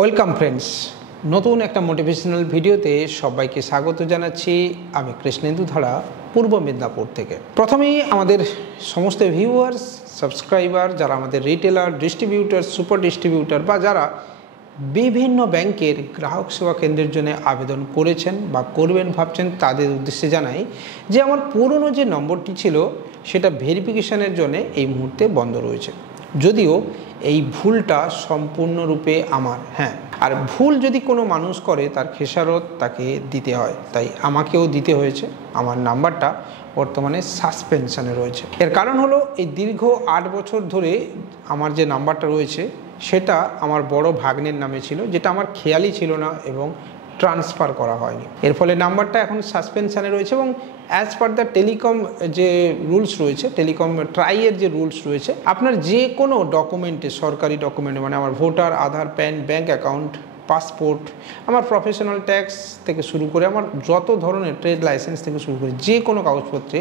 Welcome friends, নতুন একটা motivational ভিডিওতে সবাইকে স্বাগত জানাচ্ছি। আমি কৃষ্ণেন্দু ধারা, পূর্ব মেদিনীপুর থেকে। প্রথমেই আমাদের সমস্ত ভিউয়ার্স, সাবস্ক্রাইবার, যারা আমাদের রিটেলার, ডিস্ট্রিবিউটার, সুপার ডিস্ট্রিবিউটার বা যারা বিভিন্ন ব্যাংকের গ্রাহক সেবা কেন্দ্রের জন্য আবেদন করেছেন বা করবেন ভাবছেন, তাদের উদ্দেশ্যে জানাই যে আমার পুরনো যে নম্বরটি ছিল সেটা ভেরিফিকেশনের জন্য এই মুহূর্তে বন্ধ রয়েছে। যদিও এই ভুলটা সম্পূর্ণরূপে আমার, আর ভুল যদি কোনো মানুষ করে তার খেসারত তাকে দিতে হয়, তাই আমাকেও দিতে হয়েছে। আমার নাম্বারটা বর্তমানে সাসপেনশনে রয়েছে। এর কারণ হলো এই দীর্ঘ 8 বছর ধরে আমার যে নাম্বারটা রয়েছে সেটা আমার বড় ভাগ্নের নামে ছিল, যেটা আমার খেয়ালই ছিল না এবং ট্রান্সফার করা হয়নি। এর ফলে নাম্বারটা এখন সাসপেনশনে রয়েছে এবং অ্যাজ পার দ্য টেলিকম যে রুলস রয়েছে, টেলিকম ট্রাইয়ের যে রুলস রয়েছে, আপনার যে কোনো ডকুমেন্টে, সরকারি ডকুমেন্টে, মানে আমার ভোটার, আধার, প্যান, ব্যাঙ্ক অ্যাকাউন্ট, পাসপোর্ট, আমার প্রফেশনাল ট্যাক্স থেকে শুরু করে আমার যত ধরনের ট্রেড লাইসেন্স থেকে শুরু করে যে কোনো কাগজপত্রে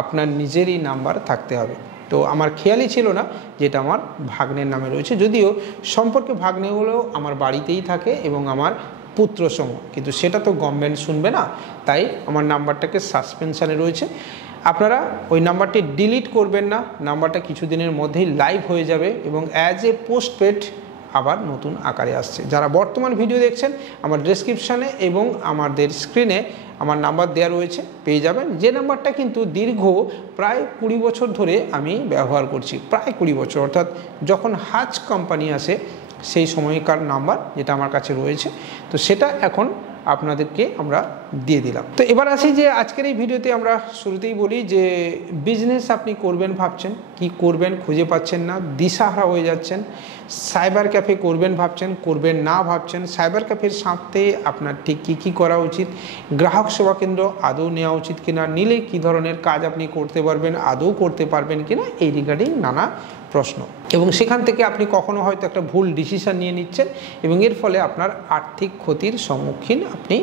আপনার নিজেরই নাম্বার থাকতে হবে। তো আমার খেয়ালই ছিল না যেটা আমার ভাগ্নের নামে রয়েছে, যদিও সম্পর্কে ভাগ্নে হলেও আমার বাড়িতেই থাকে এবং আমার পুত্র সম, কিন্তু সেটা তো গভর্নমেন্ট শুনবে না, তাই আমার নাম্বারটাকে সাসপেনশনে রয়েছে। আপনারা ওই নাম্বারটি ডিলিট করবেন না, নাম্বারটা কিছুদিনের মধ্যেই লাইভ হয়ে যাবে এবং অ্যাজ এ পোস্টপেড আবার নতুন আকারে আসছে। যারা বর্তমান ভিডিও দেখছেন, আমার ডেসক্রিপশানে এবং আমাদের স্ক্রিনে আমার নাম্বার দেওয়া রয়েছে, পেয়ে যাবেন। যে নাম্বারটা কিন্তু দীর্ঘ প্রায় 20 বছর ধরে আমি ব্যবহার করছি, প্রায় 20 বছর, অর্থাৎ যখন হাজ কোম্পানি আসে সেই সময়কার নাম্বার যেটা আমার কাছে রয়েছে, তো সেটা এখন আপনাদেরকে আমরা দিয়ে দিলাম। তো এবার আসি যে আজকের এই ভিডিওতে আমরা শুরুতেই বলি যে বিজনেস আপনি করবেন ভাবছেন, কি করবেন খুঁজে পাচ্ছেন না, দিশাহারা হয়ে যাচ্ছেন, সাইবার ক্যাফে করবেন ভাবছেন, করবেন না ভাবছেন, সাইবার ক্যাফের সাথে আপনার ঠিক কী করা উচিত, গ্রাহক সেবা কেন্দ্র আদৌ নেওয়া উচিত কিনা, নিলে কী ধরনের কাজ আপনি করতে পারবেন, আদৌ করতে পারবেন কিনা, এই রিগার্ডিং নানা প্রশ্ন, এবং সেখান থেকে আপনি কখনো হয়তো একটা ভুল ডিসিশন নিয়ে নিচ্ছেন এবং এর ফলে আপনার আর্থিক ক্ষতির সম্মুখীন আপনি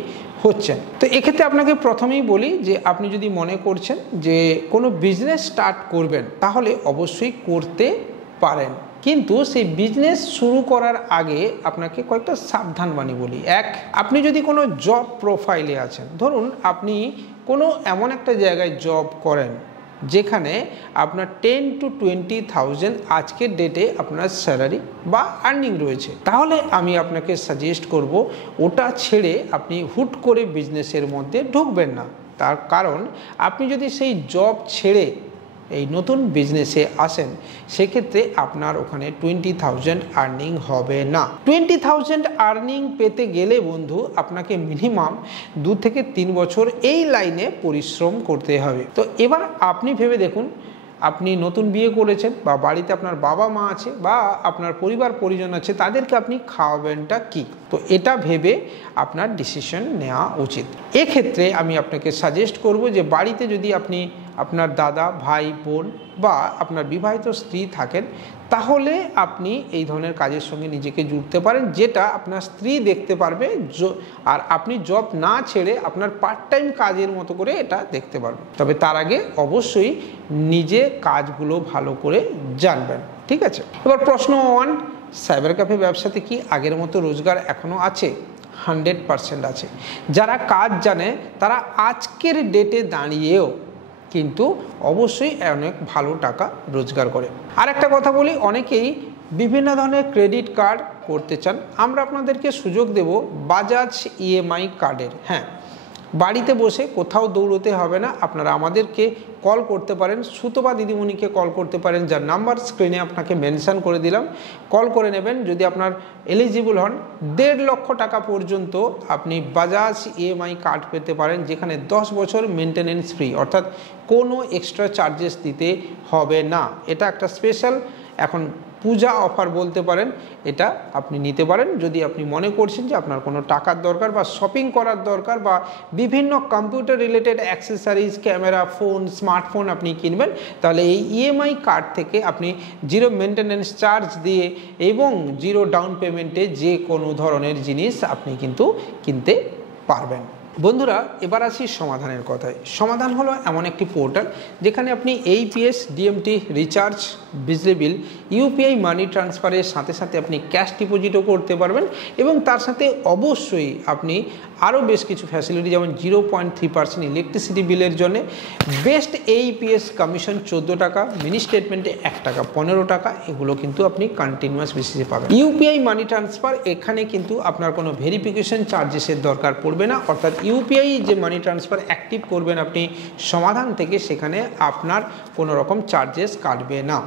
হচ্ছেন। তো এক্ষেত্রে আপনাকে প্রথমেই বলি যে আপনি যদি মনে করছেন যে কোনো বিজনেস স্টার্ট করবেন, তাহলে অবশ্যই করতে পারেন, কিন্তু সেই বিজনেস শুরু করার আগে আপনাকে কয়েকটা সাবধানবাণী বলি। এক, আপনি যদি কোনো জব প্রোফাইলে আছেন, ধরুন আপনি কোনো এমন একটা জায়গায় জব করেন যেখানে আপনার 10 to 20,000 আজকের ডেটে আপনার স্যালারি বা আর্নিং রয়েছে, তাহলে আমি আপনাকে সাজেস্ট করব ওটা ছেড়ে আপনি হুট করে বিজনেসের মধ্যে ঢুকবেন না। তার কারণ আপনি যদি সেই জব ছেড়ে এই নতুন বিজনেসে আসেন, সেক্ষেত্রে আপনার ওখানে 20,000 আর্নিং হবে না। 20,000 আর্নিং পেতে গেলে বন্ধু আপনাকে মিনিমাম 2 থেকে 3 বছর এই লাইনে পরিশ্রম করতে হবে। তো এবার আপনি ভেবে দেখুন, আপনি নতুন বিয়ে করেছেন বা বাড়িতে আপনার বাবা মা আছে বা আপনার পরিবার পরিজন আছে, তাদেরকে আপনি খাওয়াবেনটা কি, তো এটা ভেবে আপনার ডিসিশন নেওয়া উচিত। এক্ষেত্রে আমি আপনাকে সাজেস্ট করব যে বাড়িতে যদি আপনি আপনার দাদা, ভাই, বোন বা আপনার বিবাহিত স্ত্রী থাকেন, তাহলে আপনি এই ধরনের কাজের সঙ্গে নিজেকে জুড়তে পারেন, যেটা আপনার স্ত্রী দেখতে পারবে, আর আপনি জব না ছেড়ে আপনার পার্ট টাইম কাজের মতো করে এটা দেখতে পারবেন। তবে তার আগে অবশ্যই নিজে কাজগুলো ভালো করে জানবেন, ঠিক আছে? এবার প্রশ্ন 1, সাইবার ক্যাফে ব্যবসাতে কি আগের মতো রোজগার এখনও আছে? 100% আছে। যারা কাজ জানে তারা আজকের ডেটে দাঁড়িয়েও কিন্তু অবশ্যই অনেক ভালো টাকা রোজগার করে। আর একটা কথা বলি, অনেকেই বিভিন্ন ধরনের ক্রেডিট কার্ড করতে চান, আমরা আপনাদেরকে সুযোগ দেব বাজাজ EMI কার্ডের। বাড়িতে বসে কোথাও দৌড়তে হবে না, আপনারা আমাদেরকে কল করতে পারেন, সুতপা দিদিমণিকে কল করতে পারেন, যার নাম্বার স্ক্রিনে আপনাকে মেনশন করে দিলাম, কল করে নেবেন। যদি আপনার এলিজিবল হন, 1.5 লক্ষ টাকা পর্যন্ত আপনি বাজাজ EMI কার্ড পেতে পারেন, যেখানে 10 বছর মেনটেনেন্স ফ্রি, অর্থাৎ কোনো এক্সট্রা চার্জেস দিতে হবে না। এটা একটা স্পেশাল এখন পূজা অফার বলতে পারেন, এটা আপনি নিতে পারেন যদি আপনি মনে করছেন যে আপনার কোনো টাকার দরকার বা শপিং করার দরকার বা বিভিন্ন computer related accessories, camera, phone, smartphone আপনি কিনবেন, তাহলে এই EMI কার্ড থেকে আপনি 0 মেনটেনেন্স চার্জ দিয়ে এবং 0 ডাউন পেমেন্টে যে কোনো ধরনের জিনিস আপনি কিন্তু কিনতে পারবেন, বন্ধুরা, এবার আসি সমাধানের কথায়। সমাধান হলো এমন একটি পোর্টাল যেখানে আপনি এইপিএস, ডিএমটি, রিচার্জ, বিজলি বিল, ইউপিআই মানি ট্রান্সফারের সাথে সাথে আপনি ক্যাশ ডিপোজিটও করতে পারবেন এবং তার সাথে অবশ্যই আপনি আরও বেশ কিছু ফ্যাসিলিটি যেমন 0.3% ইলেকট্রিসিটি বিলের জন্য বেস্ট এইপিএস কমিশন 14 টাকা, মিনি স্টেটমেন্টে 1 টাকা, 15 টাকা, এগুলো কিন্তু আপনি কন্টিনিউয়াস বেসিসে পাবেন। ইউপিআই মানি ট্রান্সফার, এখানে কিন্তু আপনার কোনো ভেরিফিকেশন চার্জেসের দরকার পড়বে না, অর্থাৎ ইউপিআই যে মানি ট্রান্সফার অ্যাক্টিভ করবেন আপনি সমাধান থেকে, সেখানে আপনার কোনো রকম চার্জেস কাটবে না।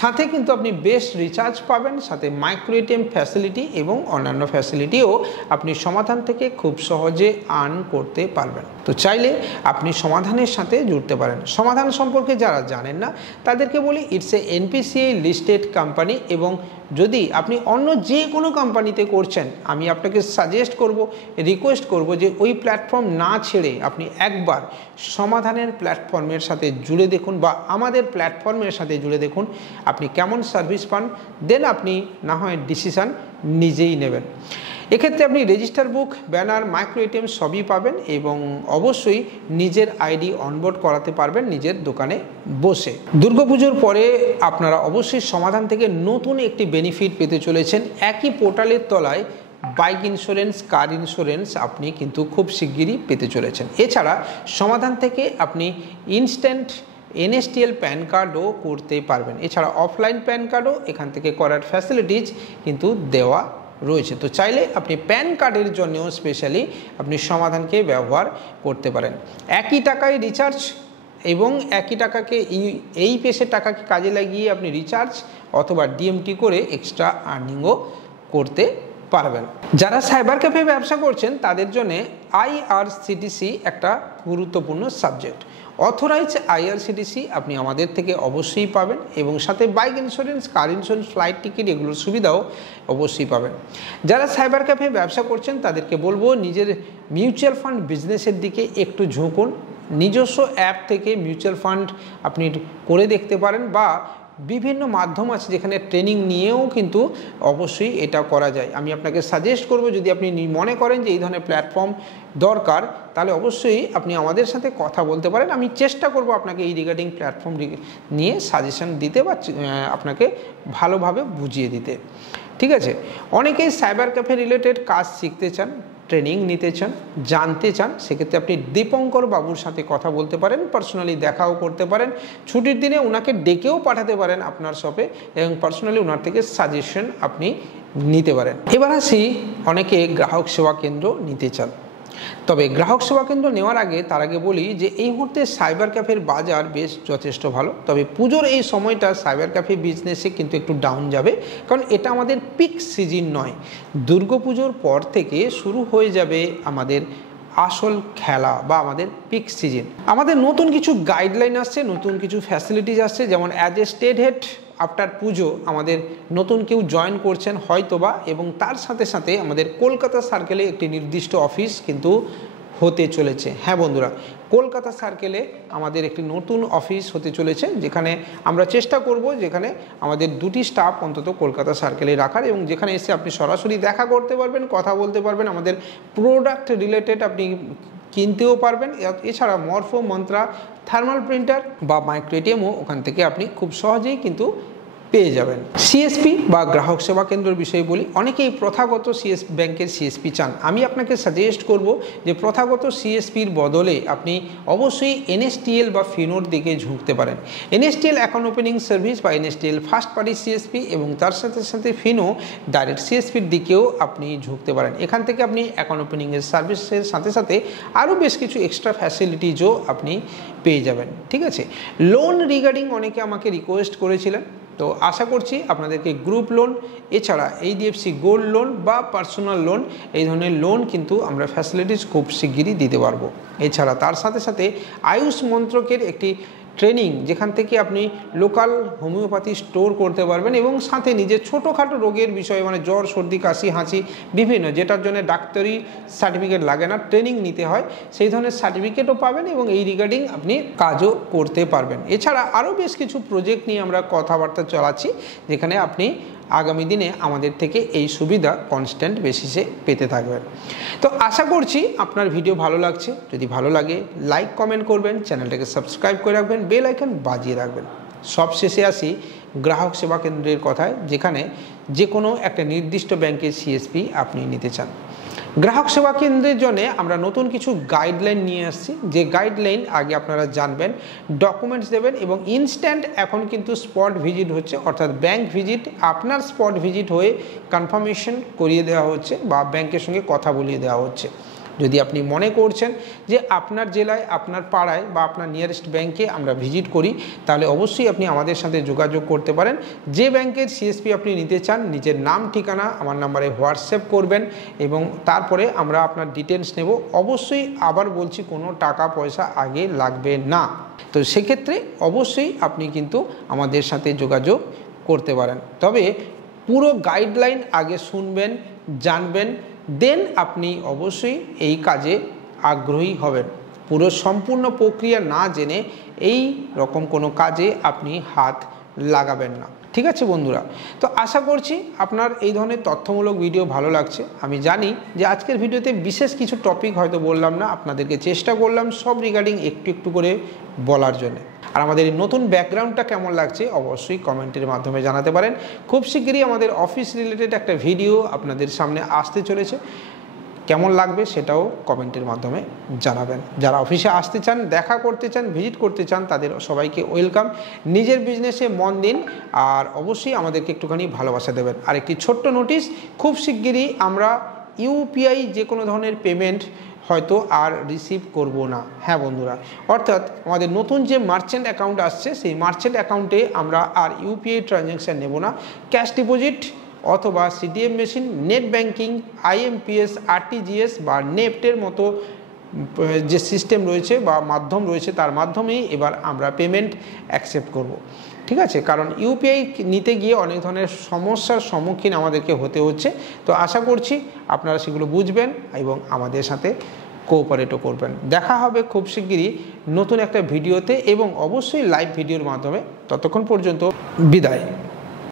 সাথে কিন্তু আপনি বেস্ট রিচার্জ পাবেন, সাথে মাইক্রো এটিএম ফ্যাসিলিটি এবং অন্যান্য ফ্যাসিলিটিও আপনি সমাধান থেকে খুব সহজে আর্ন করতে পারবেন। তো চাইলে আপনি সমাধানের সাথে জুড়তে পারেন। সমাধান সম্পর্কে যারা জানেন না তাদেরকে বলি, it's a NPCI listed company এবং যদি আপনি অন্য যে কোনো কোম্পানিতে করছেন, আমি আপনাকে সাজেস্ট করব, রিকোয়েস্ট করব যে ওই প্ল্যাটফর্ম না ছেড়ে আপনি একবার সমাধানের প্ল্যাটফর্মের সাথে জুড়ে দেখুন বা আমাদের প্ল্যাটফর্মের সাথে জুড়ে দেখুন আপনি কেমন সার্ভিস পান, দেন আপনি না হয় ডিসিশান নিজেই নেবেন। এক্ষেত্রে আপনি register book, banner, micro ATM সবই পাবেন এবং অবশ্যই নিজের আইডি অনবোর্ড করাতে পারবেন নিজের দোকানে বসে। দুর্গাপুজোর পরে আপনারা অবশ্যই সমাধান থেকে নতুন একটি বেনিফিট পেতে চলেছেন। একই পোর্টালের তলায় বাইক ইন্স্যুরেন্স, কার ইন্স্যুরেন্স আপনি কিন্তু খুব শিগগিরই পেতে চলেছেন। এছাড়া সমাধান থেকে আপনি ইনস্ট্যান্ট এনএসটিএল প্যান কার্ডও করতে পারবেন। এছাড়া অফলাইন প্যান কার্ডও এখান থেকে করার ফ্যাসিলিটিস কিন্তু দেওয়া রয়েছে। তো চাইলে আপনি প্যান কার্ডের জন্যও স্পেশালি আপনি সমাধানকে ব্যবহার করতে পারেন। একই টাকায় রিচার্জ এবং একই টাকাকে এই পেশে টাকাকে কাজে লাগিয়ে আপনি রিচার্জ অথবা ডিএমটি করে এক্সট্রা আর্নিংও করতে পারবেন। যারা সাইবার ক্যাফে ব্যবসা করছেন তাদের জন্য আইআরসিটিসি একটা গুরুত্বপূর্ণ সাবজেক্ট। অথরাইজ আইআরসিটিসি আপনি আমাদের থেকে অবশ্যই পাবেন এবং সাথে বাইক ইন্স্যুরেন্স, কার ইন্স্যুরেন্স, ফ্লাইট টিকিট এগুলোর সুবিধাও অবশ্যই পাবেন। যারা সাইবার ক্যাফে ব্যবসা করছেন তাদেরকে বলবো নিজের মিউচুয়াল ফান্ড বিজনেসের দিকে একটু ঝুঁকুন। নিজস্ব অ্যাপ থেকে মিউচুয়াল ফান্ড আপনি করে দেখতে পারেন বা বিভিন্ন মাধ্যম আছে যেখানে ট্রেনিং নিয়েও কিন্তু অবশ্যই এটা করা যায়। আমি আপনাকে সাজেস্ট করব, যদি আপনি মনে করেন যে এই ধরনের প্ল্যাটফর্ম দরকার তাহলে অবশ্যই আপনি আমাদের সাথে কথা বলতে পারেন। আমি চেষ্টা করব আপনাকে এই রিগার্ডিং প্ল্যাটফর্ম নিয়ে সাজেশন দিতে বা আপনাকে ভালোভাবে বুঝিয়ে দিতে। ঠিক আছে, অনেকেই সাইবার ক্যাফে রিলেটেড কাজ শিখতে চান, ট্রেনিং নিতে চান, জানতে চান, সেক্ষেত্রে আপনি দীপঙ্কর বাবুর সাথে কথা বলতে পারেন, পার্সোনালি দেখাও করতে পারেন, ছুটির দিনে ওনাকে ডেকেও পাঠাতে পারেন আপনার শপে এবং পার্সোনালি ওনার থেকে সাজেশন আপনি নিতে পারেন। এবার আসি, অনেকে গ্রাহক সেবা কেন্দ্র নিতে চান, তবে গ্রাহক সেবা কেন্দ্র নেওয়ার আগে তার আগে বলি যে এই মুহূর্তে সাইবার ক্যাফের বাজার বেশ যথেষ্ট ভালো, তবে পুজোর এই সময়টা সাইবার ক্যাফে বিজনেসে কিন্তু একটু ডাউন যাবে, কারণ এটা আমাদের পিক সিজন নয়। দুর্গাপুজোর পর থেকে শুরু হয়ে যাবে আমাদের আসল খেলা বা আমাদের পিক সিজন। আমাদের নতুন কিছু গাইডলাইন আসছে, নতুন কিছু ফ্যাসিলিটিস আসছে, যেমন as a state head after পুজো আমাদের নতুন কেউ জয়েন করছেন হয়তোবা, এবং তার সাথে সাথে আমাদের কলকাতা সার্কেলে একটি নির্দিষ্ট অফিস কিন্তু হতে চলেছে। হ্যাঁ বন্ধুরা, কলকাতা সার্কেলে আমাদের একটি নতুন অফিস হতে চলেছে, যেখানে আমরা চেষ্টা করব যেখানে আমাদের 2টি স্টাফ অন্তত কলকাতা সার্কেলে রাখার, এবং যেখানে এসে আপনি সরাসরি দেখা করতে পারবেন, কথা বলতে পারবেন, আমাদের প্রোডাক্ট রিলেটেড আপনি কিনতেও পারবেন। এছাড়া মরফো, মন্ত্রা, থার্মাল প্রিন্টার বা মাইক্রো এটিএমও ওখান থেকে আপনি খুব সহজেই কিন্তু পেয়ে যাবেন। সিএসপি বা গ্রাহক সেবা কেন্দ্রের বিষয়ে বলি, অনেকেই প্রথাগত ব্যাংকের সিএসপি চান। আমি আপনাকে সাজেস্ট করব যে প্রথাগত সিএসপির বদলে আপনি অবশ্যই এনএসটিএল বা ফিনোর দিকে ঝুঁকতে পারেন। এনএসটিএল অ্যাকাউন্ট ওপেনিং সার্ভিস বা এনএসটিএল ফার্স্ট পার্টি সিএসপি এবং তার সাথে সাথে ফিনো ডাইরেক্ট সিএসপির দিকেও আপনি ঝুঁকতে পারেন। এখান থেকে আপনি অ্যাকাউন্ট ওপেনিংয়ের সার্ভিসের সাথে সাথে আরও বেশ কিছু এক্সট্রা ফ্যাসিলিটিজও আপনি পেয়ে যাবেন। ঠিক আছে, লোন রিগার্ডিং অনেকে আমাকে রিকোয়েস্ট করেছিলেন, তো আশা করছি আপনাদেরকে গ্রুপ লোন, এছাড়া এইচডিএফসি গোল্ড লোন বা পার্সোনাল লোন, এই ধরনের লোন কিন্তু আমরা ফ্যাসিলিটিস খুব শিগগিরই দিতে পারবো। এছাড়া তার সাথে সাথে আয়ুষ মন্ত্রকের একটি ট্রেনিং, যেখান থেকে আপনি লোকাল হোমিওপ্যাথি স্টোর করতে পারবেন এবং সাথে নিজের ছোটোখাটো রোগের বিষয়ে, মানে জ্বর, সর্দি, কাশি, হাঁচি বিভিন্ন, যেটার জন্য ডাক্তারি সার্টিফিকেট লাগে না, ট্রেনিং নিতে হয়, সেই ধরনের সার্টিফিকেটও পাবেন এবং এই রিগার্ডিং আপনি কাজও করতে পারবেন। এছাড়া আরও বেশ কিছু প্রজেক্ট নিয়ে আমরা কথাবার্তা চালাচ্ছি, যেখানে আপনি আগামী দিনে আমাদের থেকে এই সুবিধা কনস্ট্যান্ট বেসিসে পেতে থাকবেন। তো আশা করছি আপনার ভিডিও ভালো লাগছে। যদি ভালো লাগে লাইক কমেন্ট করবেন, চ্যানেলটাকে সাবস্ক্রাইব করে রাখবেন, বেল আইকন বাজিয়ে রাখবেন। সব শেষে আসি গ্রাহক সেবা কেন্দ্রের কথায়, যেখানে যে কোনো একটা নির্দিষ্ট ব্যাংকের সিএসপি আপনি নিতে চান। গ্রাহক সেবা কেন্দ্রের জন্য আমরা নতুন কিছু গাইডলাইন নিয়ে আসছি। যে গাইডলাইন আগে আপনারা জানবেন, ডকুমেন্টস দেবেন এবং ইনস্ট্যান্ট এখন কিন্তু স্পট ভিজিট হচ্ছে, অর্থাৎ ব্যাংক ভিজিট আপনার স্পট ভিজিট হয়ে কনফার্মেশন করিয়ে দেওয়া হচ্ছে বা ব্যাংকের সঙ্গে কথা বলিয়ে দেওয়া হচ্ছে। যদি আপনি মনে করছেন যে আপনার জেলায়, আপনার পাড়ায় বা আপনার নিয়ারেস্ট ব্যাংকে আমরা ভিজিট করি, তাহলে অবশ্যই আপনি আমাদের সাথে যোগাযোগ করতে পারেন। যে ব্যাংকের সিএসপি আপনি নিতে চান, নিজের নাম ঠিকানা আমার নাম্বারে হোয়াটসঅ্যাপ করবেন এবং তারপরে আমরা আপনার ডিটেলস নেব। অবশ্যই আবার বলছি, কোনো টাকা পয়সা আগে লাগবে না। তো সেক্ষেত্রে অবশ্যই আপনি কিন্তু আমাদের সাথে যোগাযোগ করতে পারেন। তবে পুরো গাইডলাইন আগে শুনবেন, জানবেন, দেন আপনি অবশ্যই এই কাজে আগ্রহী হবেন। পুরো সম্পূর্ণ প্রক্রিয়া না জেনে এই রকম কোনো কাজে আপনি হাত লাগাবেন না। ঠিক আছে বন্ধুরা? তো আশা করছি আপনার এই ধরনের তথ্যমূলক ভিডিও ভালো লাগছে। আমি জানি যে আজকের ভিডিওতে বিশেষ কিছু টপিক হয়তো বললাম না, আপনাদেরকে চেষ্টা করলাম সব রিগার্ডিং একটু একটু করে বলার জন্য। আর আমাদের এই নতুন ব্যাকগ্রাউন্ডটা কেমন লাগছে অবশ্যই কমেন্টের মাধ্যমে জানাতে পারেন। খুব শিগগিরই আমাদের অফিস রিলেটেড একটা ভিডিও আপনাদের সামনে আসতে চলেছে। কেমন লাগবে সেটাও কমেন্টের মাধ্যমে জানাবেন। যারা অফিসে আসতে চান, দেখা করতে চান, ভিজিট করতে চান, তাদের সবাইকে ওয়েলকাম। নিজের বিজনেসে মন দিন আর অবশ্যই আমাদেরকে একটুখানি ভালোবাসা দেবেন। আর একটি ছোট্ট নোটিশ, খুব শিগগিরই আমরা ইউপিআই যে কোনো ধরনের পেমেন্ট হয়তো আর রিসিভ করব না। হ্যাঁ বন্ধুরা, অর্থাৎ আমাদের নতুন যে মার্চেন্ট অ্যাকাউন্ট আসছে, সেই মার্চেন্ট অ্যাকাউন্টে আমরা আর ইউপিআই ট্রানজ্যাকশান নেব না। ক্যাশ ডিপোজিট অথবা CDM machine, net banking, IMPS, RTGS বা নেফটের মতো যে সিস্টেম রয়েছে বা মাধ্যম রয়েছে, তার মাধ্যমেই এবার আমরা পেমেন্ট অ্যাকসেপ্ট করব। ঠিক আছে? কারণ ইউপিআই নিতে গিয়ে অনেক ধরনের সমস্যার সম্মুখীন আমাদেরকে হতে হচ্ছে। তো আশা করছি আপনারা সেগুলো বুঝবেন এবং আমাদের সাথে কোঅপারেটও করবেন। দেখা হবে খুব শিগগিরই নতুন একটা ভিডিওতে এবং অবশ্যই লাইভ ভিডিওর মাধ্যমে। ততক্ষণ পর্যন্ত বিদায়।